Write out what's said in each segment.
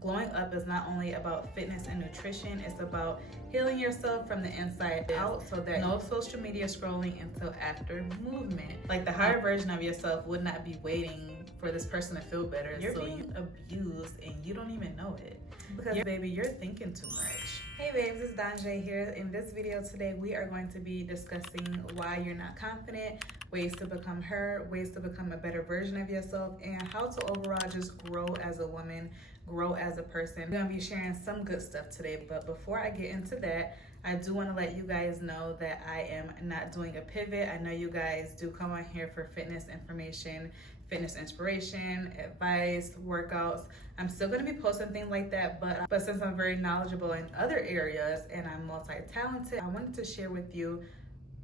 Growing up is not only about fitness and nutrition, it's about healing yourself from the inside out, so that no social media scrolling until after movement. Like the higher version of yourself would not be waiting for this person to feel better. You're being abused and you don't even know it. Because baby, you're thinking too much. Hey babes, it's Donzhae here. In this video today, we are going to be discussing why you're not confident, ways to become her, ways to become a better version of yourself, and how to overall just grow as a woman, grow as a person. We're gonna be sharing some good stuff today, but before I get into that, I do want to let you guys know that I am not doing a pivot. I know you guys do come on here for fitness information, fitness inspiration, advice, workouts. I'm still going to be posting things like that, but since I'm very knowledgeable in other areas and I'm multi-talented, I wanted to share with you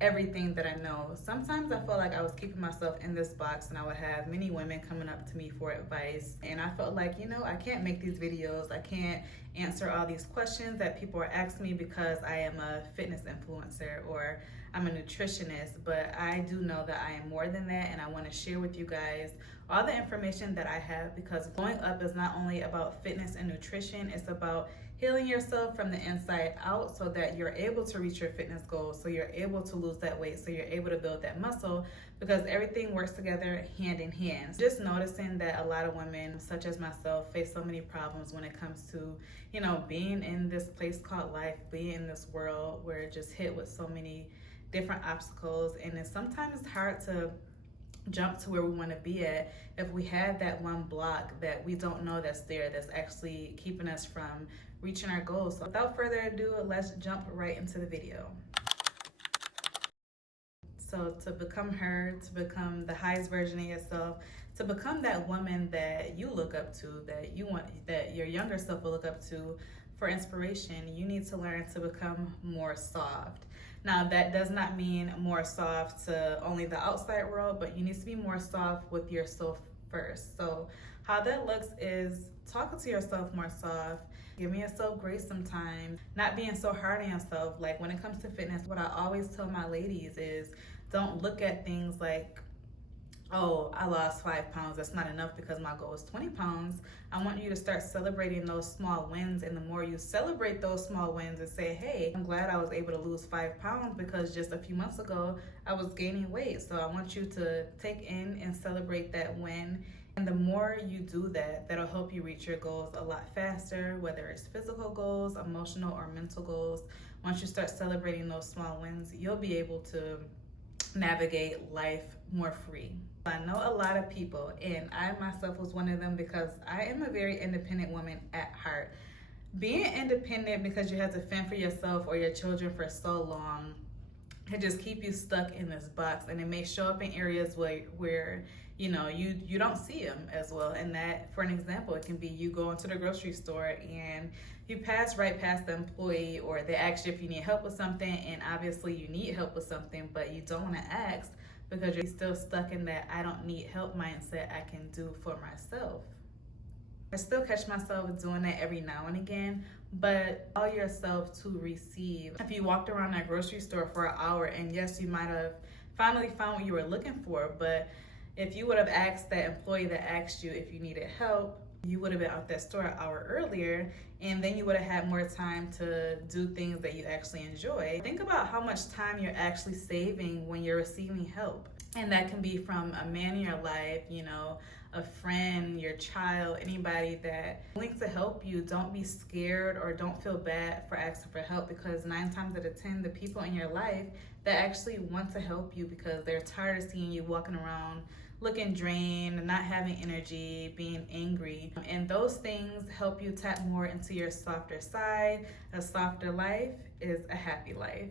everything that I know. Sometimes I felt like I was keeping myself in this box and I would have many women coming up to me for advice, and I felt like, you know, I can't make these videos, I can't answer all these questions that people are asking me because I am a fitness influencer or I'm a nutritionist. But I do know that I am more than that, and I want to share with you guys all the information that I have, because growing up is not only about fitness and nutrition, it's about healing yourself from the inside out, so that you're able to reach your fitness goals, so you're able to lose that weight, so you're able to build that muscle, because everything works together hand in hand. Just noticing that a lot of women, such as myself, face so many problems when it comes to, you know, being in this place called life, being in this world where it just hit with so many different obstacles, and it's sometimes hard to jump to where we want to be at if we have that one block that we don't know that's there, that's actually keeping us from reaching our goals. So without further ado, let's jump right into the video. So to become her, to become the highest version of yourself, to become that woman that you look up to, that you want, that your younger self will look up to for inspiration, you need to learn to become more soft. Now, that does not mean more soft to only the outside world, but you need to be more soft with yourself first. So how that looks is talking to yourself more soft, giving yourself grace sometimes, not being so hard on yourself. Like when it comes to fitness, what I always tell my ladies is don't look at things like, oh, I lost 5 pounds, that's not enough because my goal is 20 pounds. I want you to start celebrating those small wins, and the more you celebrate those small wins and say, hey, I'm glad I was able to lose 5 pounds because just a few months ago I was gaining weight. So I want you to take in and celebrate that win. And the more you do that, that'll help you reach your goals a lot faster, whether it's physical goals, emotional or mental goals. Once you start celebrating those small wins, you'll be able to navigate life more free. I know a lot of people, and I myself was one of them, because I am a very independent woman at heart. Being independent because you have to fend for yourself or your children for so long can just keep you stuck in this box, and it may show up in areas where you know you don't see them as well. And that, for an example, it can be you go into the grocery store and you pass right past the employee, or they ask you if you need help with something, and obviously you need help with something, but you don't want to ask because you're still stuck in that I don't need help mindset, I can do for myself. I still catch myself doing that every now and again, but allow yourself to receive. If you walked around that grocery store for an hour, and yes, you might have finally found what you were looking for, but if you would have asked that employee that asked you if you needed help, you would have been out that store an hour earlier, and then you would have had more time to do things that you actually enjoy. Think about how much time you're actually saving when you're receiving help. And that can be from a man in your life, you know, a friend, your child, anybody that willing to help you. Don't be scared or don't feel bad for asking for help, because 9 times out of 10, the people in your life that actually want to help you because they're tired of seeing you walking around looking drained, not having energy, being angry. And those things help you tap more into your softer side. A softer life is a happy life.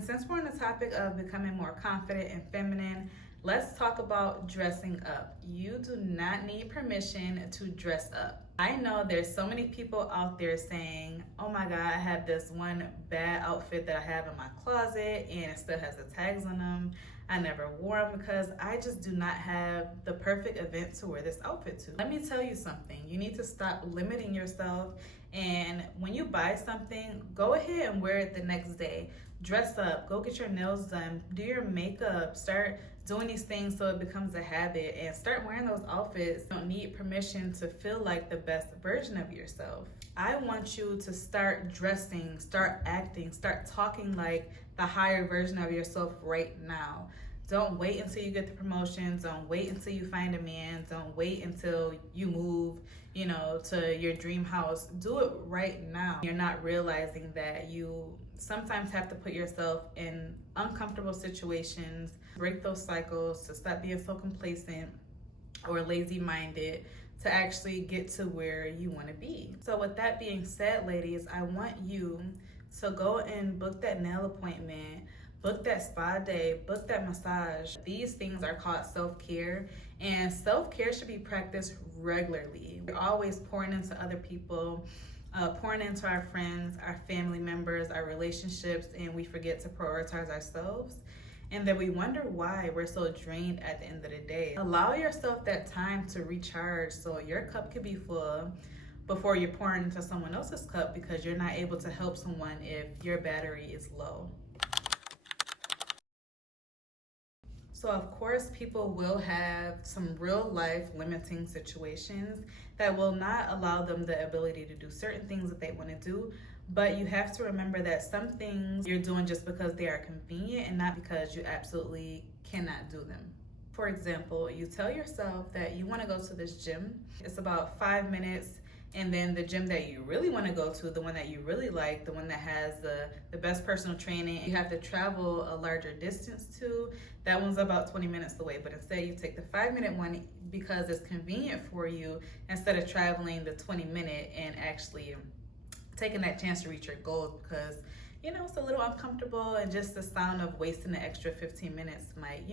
Since we're on the topic of becoming more confident and feminine, let's talk about dressing up. You do not need permission to dress up. I know there's so many people out there saying, oh my God, I have this one bad outfit that I have in my closet and it still has the tags on them. I never wore them because I just do not have the perfect event to wear this outfit to. Let me tell you something. You need to stop limiting yourself, and when you buy something, go ahead and wear it the next day. Dress up, go get your nails done, do your makeup, start doing these things so it becomes a habit, and start wearing those outfits. You don't need permission to feel like the best version of yourself. I want you to start dressing, start acting, start talking like the higher version of yourself right now. Don't wait until you get the promotions. Don't wait until you find a man. Don't wait until you move, to your dream house. Do it right now. You're not realizing that you sometimes have to put yourself in uncomfortable situations, break those cycles to stop being so complacent or lazy-minded to actually get to where you want to be. So with that being said, ladies, I want you to go and book that nail appointment, book that spa day, book that massage. These things are called self-care, and self-care should be practiced regularly. We're always pouring into other people, pouring into our friends, our family members, our relationships, and we forget to prioritize ourselves. And then we wonder why we're so drained at the end of the day. Allow yourself that time to recharge so your cup can be full before you're pouring into someone else's cup, because you're not able to help someone if your battery is low. So of course, people will have some real life limiting situations that will not allow them the ability to do certain things that they want to do. But you have to remember that some things you're doing just because they are convenient and not because you absolutely cannot do them. For example, you tell yourself that you want to go to this gym. It's about 5 minutes. And then the gym that you really want to go to, the one that you really like, the one that has the best personal training, you have to travel a larger distance to, that one's about 20 minutes away. But instead you take the 5-minute one because it's convenient for you, instead of traveling the 20-minute and actually taking that chance to reach your goals, because it's a little uncomfortable, and just the sound of wasting the extra 15 minutes might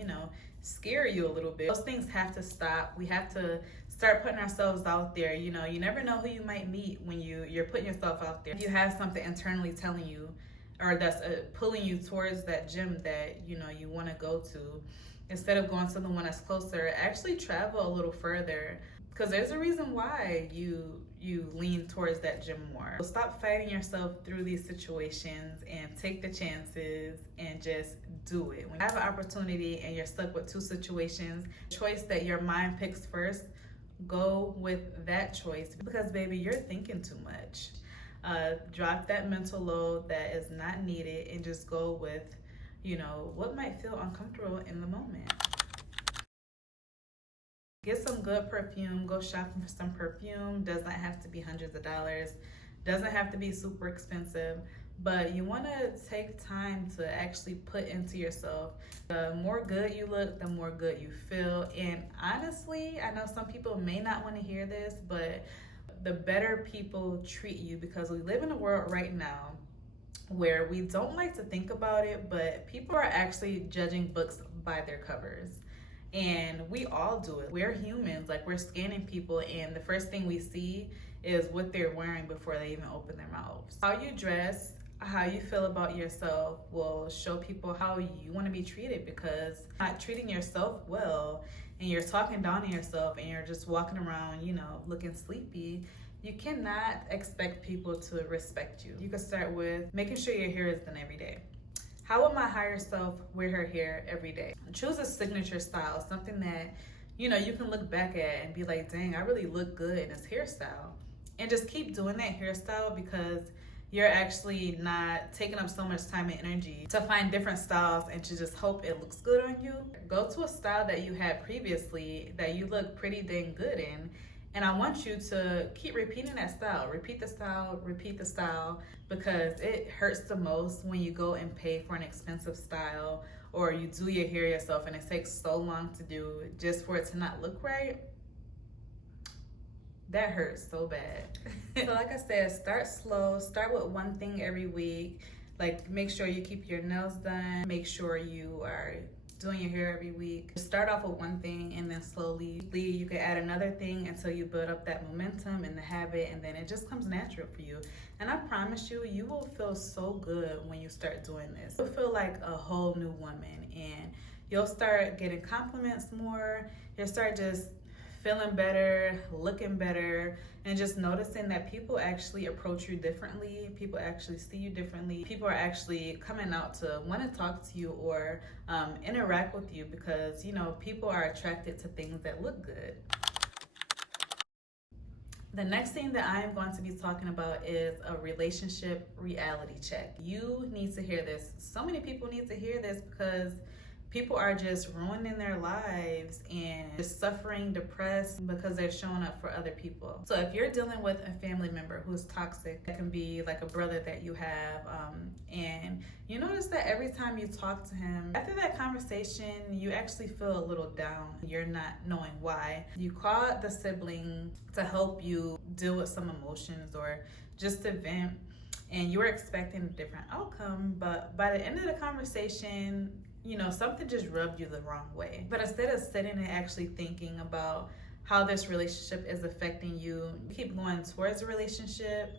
scare you a little bit. Those things have to stop. We have to start putting ourselves out there. You never know who you might meet when you're putting yourself out there. If you have something internally telling you, or that's pulling you towards that gym that you want to go to, instead of going to the one that's closer, actually travel a little further, because there's a reason why you lean towards that gym more. So stop fighting yourself through these situations and take the chances and just do it. When you have an opportunity and you're stuck with two situations, choice that your mind picks first, go with that choice, because baby, you're thinking too much. Drop that mental load that is not needed and just go with what might feel uncomfortable in the moment. Get some good perfume. Go shopping for some perfume. Does not have to be hundreds of dollars. Doesn't have to be super expensive. But you want to take time to actually put into yourself. The more good you look, the more good you feel. And honestly, I know some people may not want to hear this, but the better people treat you, because we live in a world right now where we don't like to think about it, but people are actually judging books by their covers. And we all do it. We're humans, we're scanning people, and the first thing we see is what they're wearing before they even open their mouths. How you dress, how you feel about yourself will show people how you want to be treated, because not treating yourself well and you're talking down to yourself and you're just walking around, looking sleepy, you cannot expect people to respect you. You can start with making sure your hair is done every day. How would my higher self wear her hair every day? Choose a signature style, something that, you can look back at and be like, dang, I really look good in this hairstyle. And just keep doing that hairstyle, because you're actually not taking up so much time and energy to find different styles and to just hope it looks good on you. Go to a style that you had previously that you look pretty dang good in. And I want you to keep repeating that style. Repeat the style, because it hurts the most when you go and pay for an expensive style, or you do your hair yourself and it takes so long to do just for it to not look right. That hurts so bad. So like I said, start slow. Start with one thing every week. Make sure you keep your nails done. Make sure you are doing your hair every week. Start off with one thing, and then slowly you can add another thing until you build up that momentum and the habit, and then it just comes natural for you. And I promise you, you will feel so good when you start doing this. You'll feel like a whole new woman, and you'll start getting compliments more. You'll start just feeling better, looking better, and just noticing that people actually approach you differently. People actually see you differently. People are actually coming out to want to talk to you or interact with you because, you know, people are attracted to things that look good. The next thing that I am going to be talking about is a relationship reality check. You need to hear this. So many people need to hear this because people are just ruining their lives and just suffering, depressed because they're showing up for other people. So if you're dealing with a family member who's toxic, it can be like a brother that you have, and you notice that every time you talk to him, after that conversation, you actually feel a little down. You're not knowing why. You call the sibling to help you deal with some emotions or just to vent, and you were expecting a different outcome, but by the end of the conversation, you know, something just rubbed you the wrong way. But instead of sitting and actually thinking about how this relationship is affecting you, you keep going towards the relationship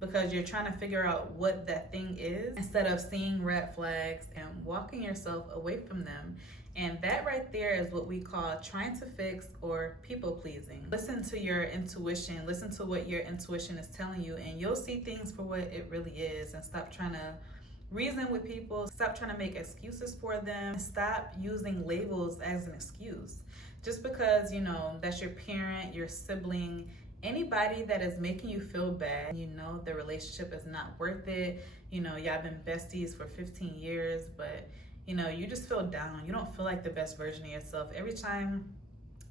because you're trying to figure out what that thing is instead of seeing red flags and walking yourself away from them. And that right there is what we call trying to fix or people pleasing. Listen to your intuition, listen to what your intuition is telling you, and you'll see things for what it really is, and stop trying to reason with people, stop trying to make excuses for them, stop using labels as an excuse. Just because, you know, that's your parent, your sibling, anybody that is making you feel bad, you know the relationship is not worth it, you know, y'all been besties for 15 years, but you know, you just feel down. You don't feel like the best version of yourself. Every time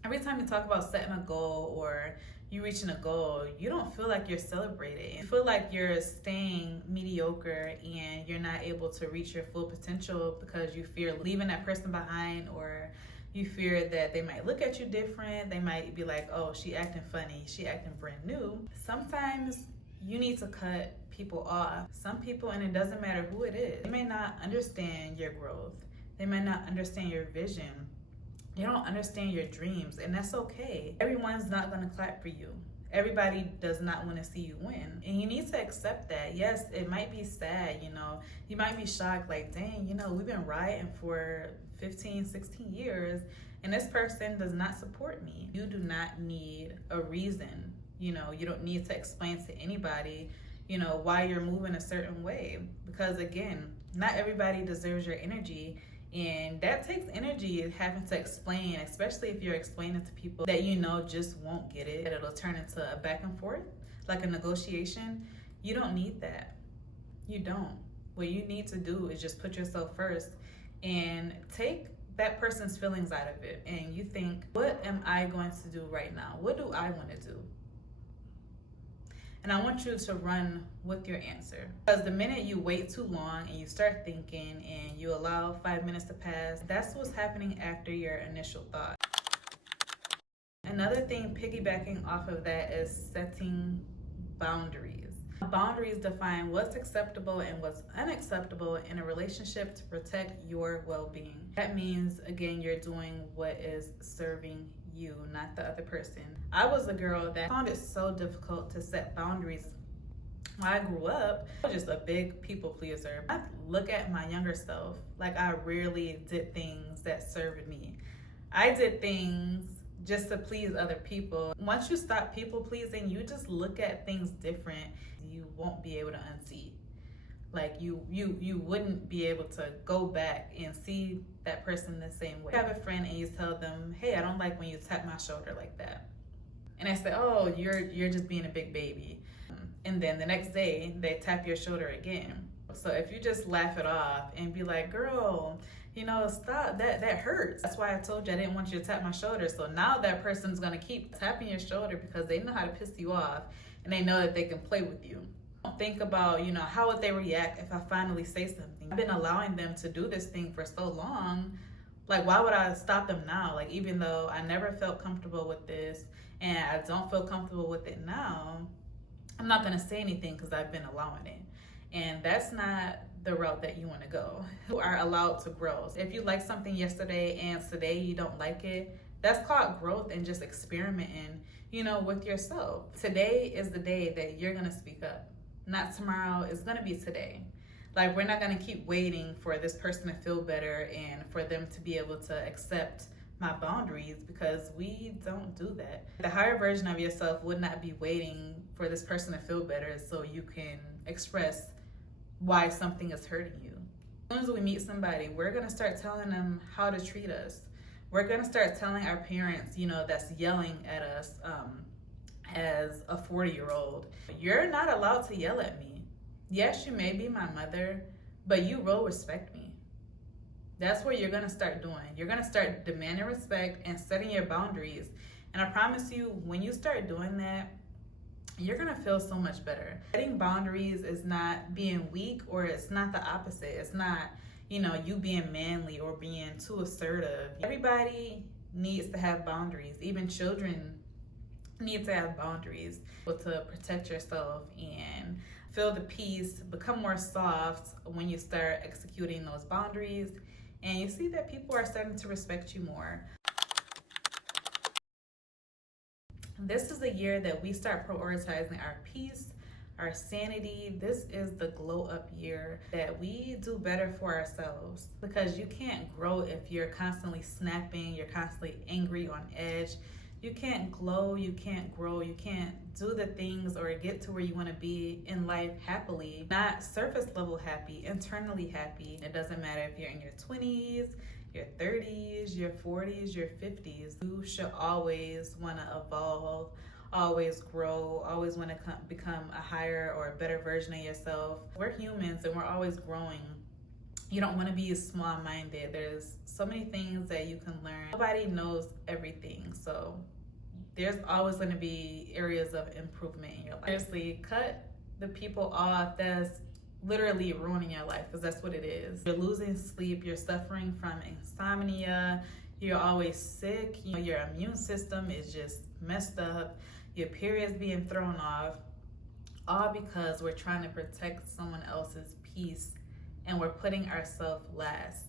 you talk about setting a goal or you reaching a goal, you don't feel like you're celebrated. You feel like you're staying mediocre and you're not able to reach your full potential because you fear leaving that person behind, or you fear that they might look at you different. They might be like, oh, she acting funny, she acting brand new. Sometimes you need to cut people off. Some people, and it doesn't matter who it is, they may not understand your growth. They might not understand your vision. They don't understand your dreams, and that's okay. Everyone's not gonna clap for you. Everybody does not want to see you win, and you need to accept that. Yes, it might be sad, you know, you might be shocked, like, dang, you know, we've been riding for 15, 16 years, and this person does not support me. You do not need a reason, you know, you don't need to explain to anybody, you know, why you're moving a certain way, because again, not everybody deserves your energy. And that takes energy, having to explain, especially if you're explaining to people that you know just won't get it. It'll turn into a back and forth, like a negotiation. You don't need that. You don't. What you need to do is just put yourself first and take that person's feelings out of it. And you think, what am I going to do right now? What do I want to do? And I want you to run with your answer. Because the minute you wait too long and you start thinking and you allow 5 minutes to pass, that's what's happening after your initial thought. Another thing piggybacking off of that is setting boundaries. Boundaries define what's acceptable and what's unacceptable in a relationship to protect your well-being. That means, again, you're doing what is serving you, not the other person. I was a girl that found it so difficult to set boundaries. When I grew up, I was just a big people pleaser. I look at my younger self, like I rarely did things that served me. I did things just to please other people. Once you stop people pleasing, you just look at things different. You won't be able to unsee. Like you wouldn't be able to go back and see that person the same way. You have a friend and you tell them, hey, I don't like when you tap my shoulder like that. And I say, oh, you're just being a big baby. And then the next day they tap your shoulder again. So if you just laugh it off and be like, girl, you know, stop, that hurts. That's why I told you I didn't want you to tap my shoulder. So now that person's gonna keep tapping your shoulder because they know how to piss you off and they know that they can play with you. Don't think about, you know, how would they react if I finally say something? I've been allowing them to do this thing for so long. Like, why would I stop them now? Like, even though I never felt comfortable with this and I don't feel comfortable with it now, I'm not gonna say anything because I've been allowing it. And that's not the route that you want to go. You are allowed to grow. If you liked something yesterday and today you don't like it, that's called growth and just experimenting, you know, with yourself. Today is the day that you're gonna speak up. Not tomorrow, it's gonna be today. Like, we're not gonna keep waiting for this person to feel better and for them to be able to accept my boundaries, because we don't do that. The higher version of yourself would not be waiting for this person to feel better so you can express why something is hurting you. As soon as we meet somebody, we're gonna start telling them how to treat us. We're gonna start telling our parents, that's yelling at us as a 40-year-old, you're not allowed to yell at me. Yes, you may be my mother, but you will respect me. That's what you're gonna start doing. You're gonna start demanding respect and setting your boundaries. And I promise you, when you start doing that, you're gonna feel so much better. Setting boundaries is not being weak, or it's not the opposite. It's not, you being manly or being too assertive. Everybody needs to have boundaries. Even children need to have boundaries to protect yourself and feel the peace, become more soft when you start executing those boundaries, and you see that people are starting to respect you more. This is the year that we start prioritizing our peace, our sanity. This is the glow up year that we do better for ourselves, because you can't grow if you're constantly snapping, you're constantly angry, on edge. You can't glow, you can't grow, you can't do the things or get to where you want to be in life happily, not surface level happy, internally happy. It doesn't matter if you're in your 20s, your 30s, your 40s, your 50s. You should always want to evolve, always grow, always want to become a higher or a better version of yourself. We're humans and we're always growing. You don't want to be small-minded. There's so many things that you can learn. Nobody knows everything, so there's always going to be areas of improvement in your life. Seriously, cut the people off that's literally ruining your life, because that's what it is. You're losing sleep, you're suffering from insomnia, you're always sick, your immune system is just messed up, your period's being thrown off, all because we're trying to protect someone else's peace and we're putting ourselves last.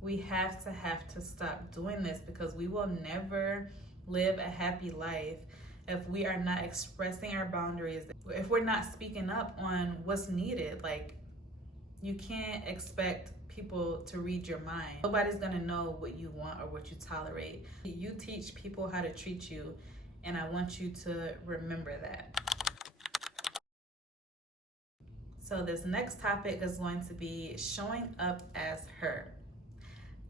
We have to stop doing this, because we will never live a happy life if we are not expressing our boundaries, if we're not speaking up on what's needed. Like, you can't expect people to read your mind. Nobody's gonna know what you want or what you tolerate. You teach people how to treat you, and I want you to remember that. So this next topic is going to be showing up as her.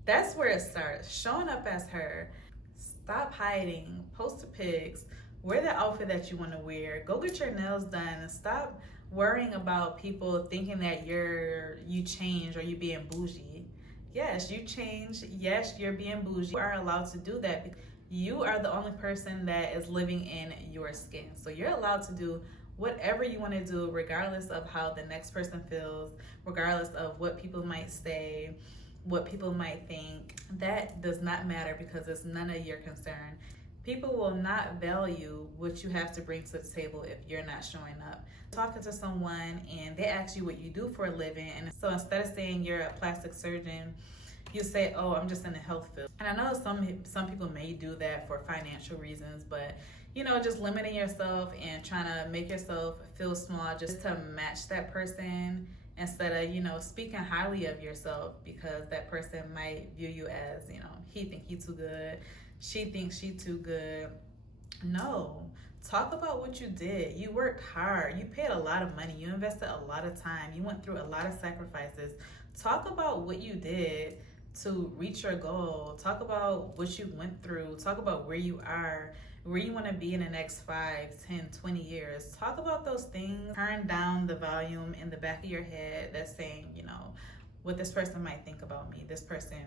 That's where it starts, showing up as her. Stop hiding, post the pics, wear the outfit that you want to wear, go get your nails done, and stop worrying about people thinking that you changed or you being bougie. Yes, you changed. Yes, you're being bougie. You are allowed to do that because you are the only person that is living in your skin. So you're allowed to do whatever you want to do, regardless of how the next person feels, regardless of what people might say, what people might think. That does not matter, because it's none of your concern. People will not value what you have to bring to the table if you're not showing up. Talking to someone and they ask you what you do for a living, and so instead of saying you're a plastic surgeon, you say, oh, I'm just in the health field. And I know some people may do that for financial reasons, but just limiting yourself and trying to make yourself feel small just to match that person, instead of speaking highly of yourself, because that person might view you as he think he too good, she thinks she too good. No, talk about what you did. You worked hard, you paid a lot of money, you invested a lot of time, you went through a lot of sacrifices. Talk about what you did to reach your goal. Talk about what you went through. Talk about where you are, where you want to be in the next 5, 10, 20 years. Talk about those things. Turn down the volume in the back of your head that's saying, what this person might think about me. This person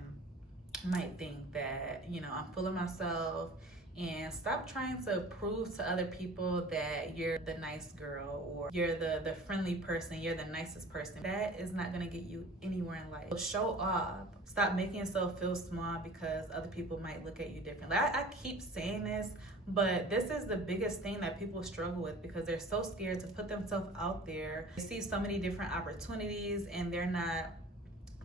might think that, I'm full of myself. And stop trying to prove to other people that you're the nice girl or you're the friendly person, you're the nicest person. That is not going to get you anywhere in life. So show off. Stop making yourself feel small because other people might look at you differently. I keep saying this, but this is the biggest thing that people struggle with, because they're so scared to put themselves out there. They see so many different opportunities and they're not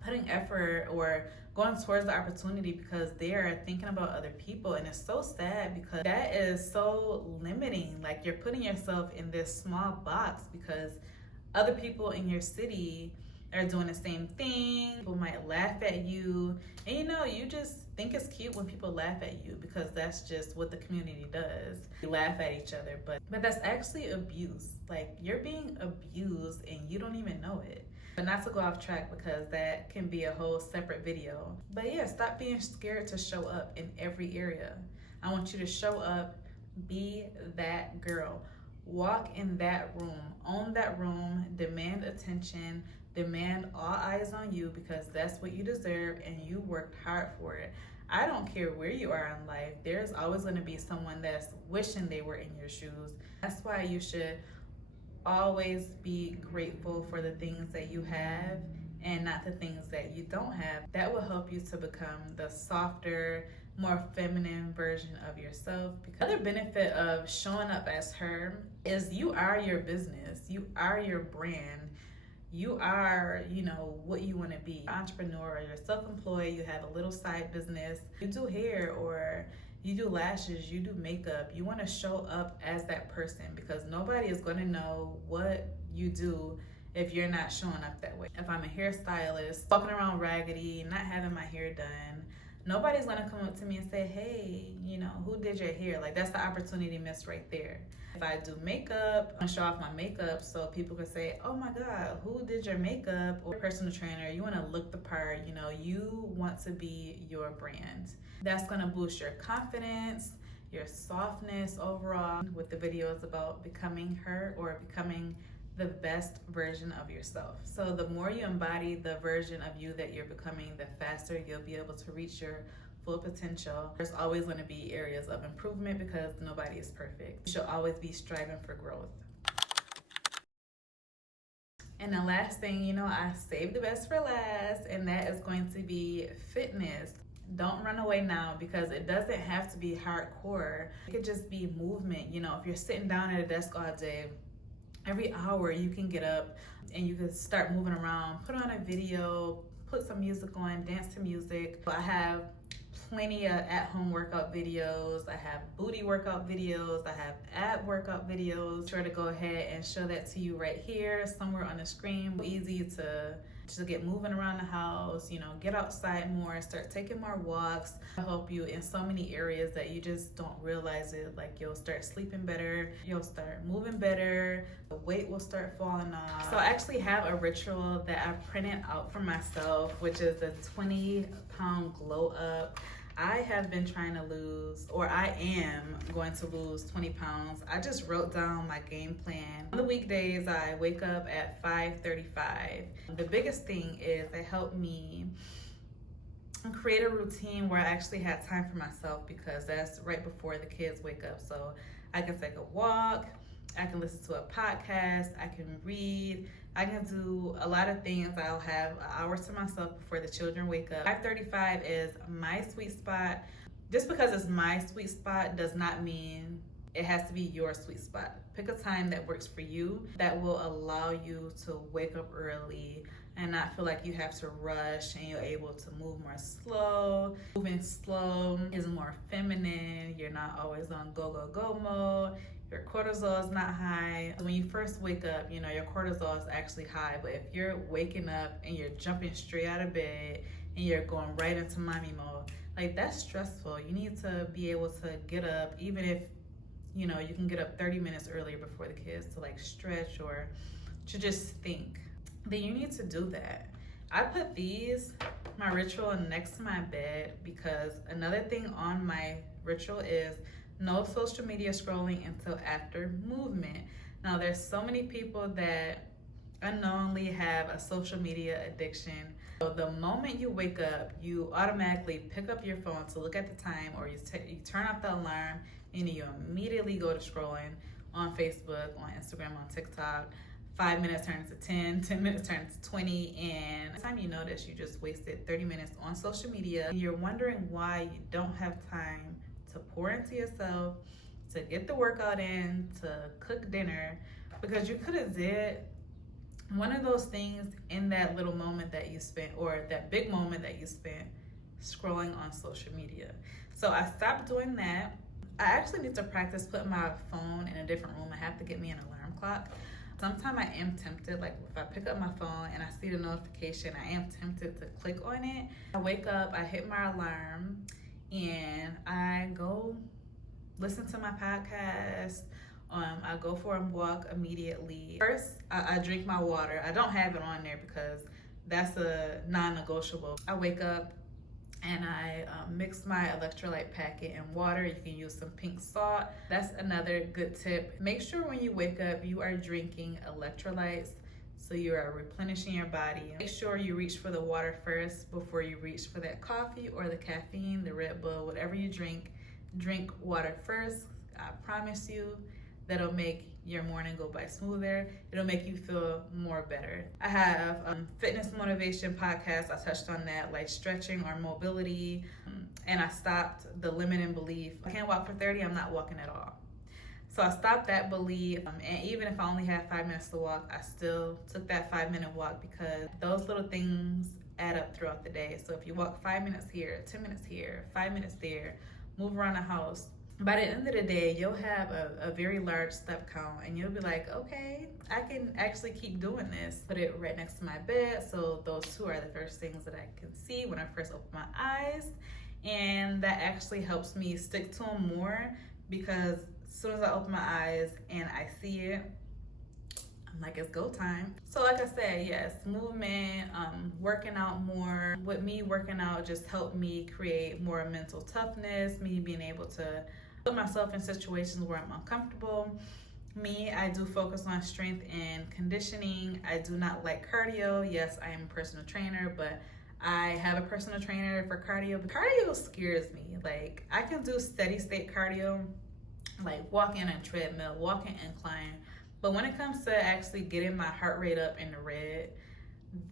putting effort or going towards the opportunity because they're thinking about other people. And it's so sad, because that is so limiting. Like, you're putting yourself in this small box because other people in your city are doing the same thing. People might laugh at you. And you know, you just think it's cute when people laugh at you because that's just what the community does. You laugh at each other, but that's actually abuse. Like, you're being abused and you don't even know it. But not to go off track because that can be a whole separate video. But yeah, stop being scared to show up in every area. I want you to show up, be that girl. Walk in that room, own that room, demand attention, demand all eyes on you because that's what you deserve and you worked hard for it. I don't care where you are in life, there's always going to be someone that's wishing they were in your shoes. That's why you should always be grateful for the things that you have and not the things that you don't have. That will help you to become the softer, more feminine version of yourself. Another benefit of showing up as her is you are your business, you are your brand, you are, you know, what you want to be. Entrepreneur, you're self-employed, you have a little side business, you do hair or you do lashes, you do makeup. You want to show up as that person because nobody is going to know what you do if you're not showing up that way. If I'm a hairstylist, walking around raggedy, not having my hair done, nobody's going to come up to me and say, hey, you know, who did your hair? Like, that's the opportunity missed right there. If I do makeup, I show off my makeup so people can say, oh my God, who did your makeup? Or personal trainer, you want to look the part, you know, you want to be your brand. That's going to boost your confidence, your softness overall. What the video is about, becoming her or becoming the best version of yourself. So the more you embody the version of you that you're becoming, the faster you'll be able to reach your full potential. There's always going to be areas of improvement because nobody is perfect. You should always be striving for growth. And the last thing, you know, I saved the best for last, and that is going to be fitness. Don't run away now because it doesn't have to be hardcore. It could just be movement. You know, if you're sitting down at a desk all day, every hour you can get up and you can start moving around, put on a video, put some music on, dance to music. I have plenty of at-home workout videos. I have booty workout videos. I have ab workout videos. Sure to go ahead and show that to you right here, somewhere on the screen. Easy to just get moving around the house, you know, get outside more, start taking more walks. I'll help you in so many areas that you just don't realize it. Like, you'll start sleeping better, you'll start moving better, the weight will start falling off. So I actually have a ritual that I printed out for myself, which is the 20-pound glow up. I have been trying to lose, or I am going to lose 20 pounds. I just wrote down my game plan. On the weekdays, I wake up at 5:35. The biggest thing is it helped me create a routine where I actually had time for myself because that's right before the kids wake up. So I can take a walk, I can listen to a podcast, I can read, I can do a lot of things. I'll have hours to myself before the children wake up. 5:35 is my sweet spot. Just because it's my sweet spot does not mean it has to be your sweet spot. Pick a time that works for you that will allow you to wake up early and not feel like you have to rush, and you're able to move more slow. Moving slow is more feminine. You're not always on go, go, go mode. Your cortisol is not high. When you first wake up, you know, your cortisol is actually high, but if you're waking up and you're jumping straight out of bed and you're going right into mommy mode, like, that's stressful. You need to be able to get up, even if, you know, you can get up 30 minutes earlier before the kids to like stretch or to just think. Then you need to do that. I put my ritual next to my bed because another thing on my ritual is no social media scrolling until after movement. Now, there's so many people that unknowingly have a social media addiction. So the moment you wake up, you automatically pick up your phone to look at the time, or you turn off the alarm and you immediately go to scrolling on Facebook, on Instagram, on TikTok. 5 minutes turns to 10, 10 minutes turns to 20, and by the time you notice, you just wasted 30 minutes on social media. You're wondering why you don't have time to pour into yourself, to get the workout in, to cook dinner, because you could have did one of those things in that little moment that you spent, or that big moment that you spent scrolling on social media. So I stopped doing that. I actually need to practice putting my phone in a different room. I have to get me an alarm clock Sometimes I am tempted, like if I pick up my phone and I see the notification, I am tempted to click on it. I wake up, I hit my alarm, and I go listen to my podcast. I go for a walk immediately. First, I drink my water. I don't have it on there because that's a non-negotiable. I wake up and I mix my electrolyte packet in water. You can use some pink salt. That's another good tip. Make sure when you wake up, you are drinking electrolytes, so you are replenishing your body. Make sure you reach for the water first before you reach for that coffee or the caffeine, the Red Bull, whatever you drink. Drink water first. I promise you, that'll make your morning go by smoother. It'll make you feel more better. I have fitness motivation podcasts. I touched on that, like stretching or mobility. And I stopped the limiting belief. I can't walk for 30, I'm not walking at all. So I stopped that belief. And even if I only had 5 minutes to walk, I still took that 5-minute walk, because those little things add up throughout the day. So if you walk 5 minutes here, 10 minutes here, 5 minutes there, move around the house, by the end of the day, you'll have a very large step count, and you'll be like, okay, I can actually keep doing this. Put it right next to my bed, so those two are the first things that I can see when I first open my eyes, and that actually helps me stick to them more, because as soon as I open my eyes and I see it, I'm like, it's go time. So like I said, yes, movement, working out more. With me, working out just helped me create more mental toughness, me being able to put myself in situations where I'm uncomfortable. I do focus on strength and conditioning. I do not like cardio. Yes, I am a personal trainer, but I have a personal trainer for cardio. But cardio scares me. Like, I can do steady state cardio, like walking on a treadmill, walking incline. But when it comes to actually getting my heart rate up in the red,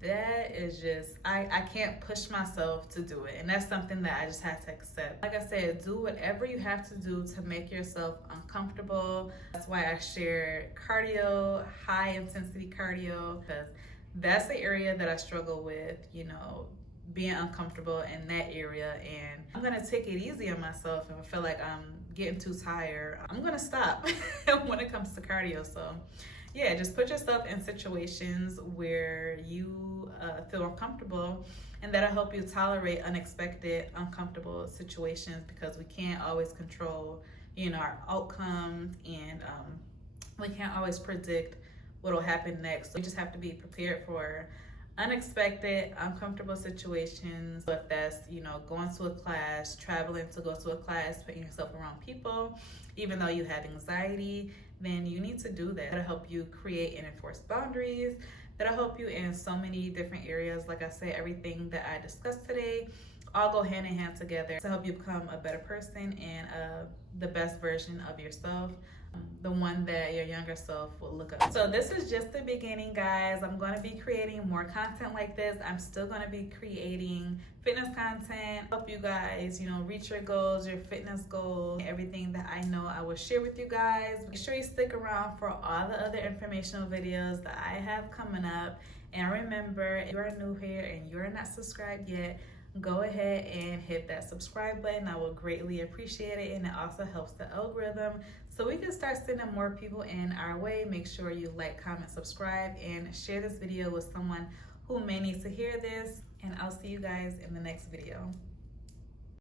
that is just, I can't push myself to do it. And that's something that I just have to accept. Like I said, do whatever you have to do to make yourself uncomfortable. That's why I share cardio, high intensity cardio, because that's the area that I struggle with, being uncomfortable in that area. And I'm gonna take it easy on myself. If I feel like I'm getting too tired, I'm gonna stop when it comes to cardio. So yeah, just put yourself in situations where you feel uncomfortable, and that'll help you tolerate unexpected, uncomfortable situations, because we can't always control, our outcomes, and we can't always predict what will happen next. So we just have to be prepared for unexpected, uncomfortable situations. If that's, going to a class, traveling to go to a class, putting yourself around people, even though you have anxiety, then you need to do that. That'll help you create and enforce boundaries. That'll help you in so many different areas. Like I said, everything that I discussed today all go hand in hand together to help you become a better person and the best version of yourself, the one that your younger self will look up. So this is just the beginning, guys. I'm going to be creating more content like this. I'm still going to be creating fitness content, help you guys, reach your goals, your fitness goals, everything that I know I will share with you guys. Make sure you stick around for all the other informational videos that I have coming up. And remember, if you are new here and you're not subscribed yet, go ahead and hit that subscribe button. I will greatly appreciate it, and it also helps the algorithm so we can start sending more people in our way. Make sure you like, comment, subscribe, and share this video with someone who may need to hear this, and I'll see you guys in the next video.